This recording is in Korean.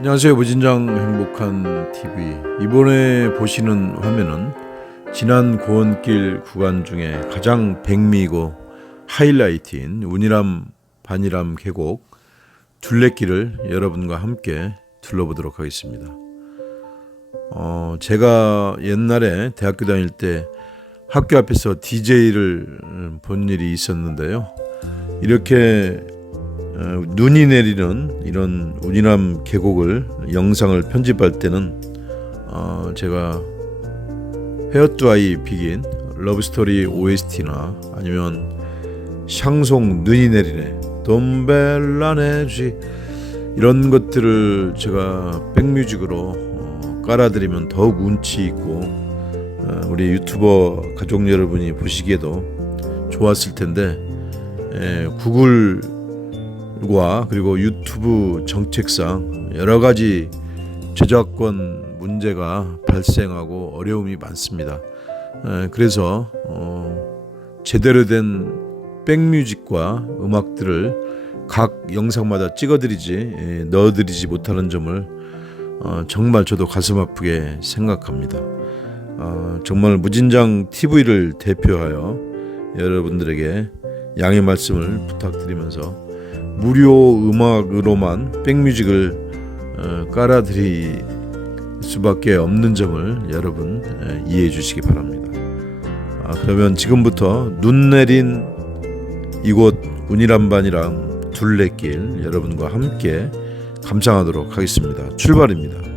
안녕하세요. 무진장 행복한 TV. 이번에 보시는 화면은 진안고원길 구간 중에 가장 백미이고 하일라이트인 운일암반일암 계곡 둘레길을 여러분과 함께 둘러보도록 하겠습니다. 제가 옛날에 대학교 다닐 때 학교 앞에서 DJ를 본 일이 있었는데요. 이렇게 눈이 내리는 이런 운일암 계곡을 영상을 편집할 때는 제가 헤어투아이 비긴 러브스토리 OST나 아니면 샹송 눈이 내리네 돈벨라네지 이런 것들을 제가 백뮤직으로 깔아드리면 더욱 운치 있고 우리 유튜버 가족 여러분이 보시기에도 좋았을 텐데 구글과 그리고 유튜브 정책상 여러 가지 저작권 문제가 발생하고 어려움이 많습니다. 그래서 제대로 된 백뮤직과 음악들을 각 영상마다 넣어드리지 못하는 점을 정말 저도 가슴 아프게 생각합니다. 정말 무진장TV를 대표하여 여러분들에게 양해 말씀을 부탁드리면서 무료 음악으로만 백뮤직을 깔아드릴 수밖에 없는 점을 여러분 이해해 주시기 바랍니다. 그러면 지금부터 눈 내린 이곳 운일암반일암 둘레길 여러분과 함께 감상하도록 하겠습니다. 출발입니다.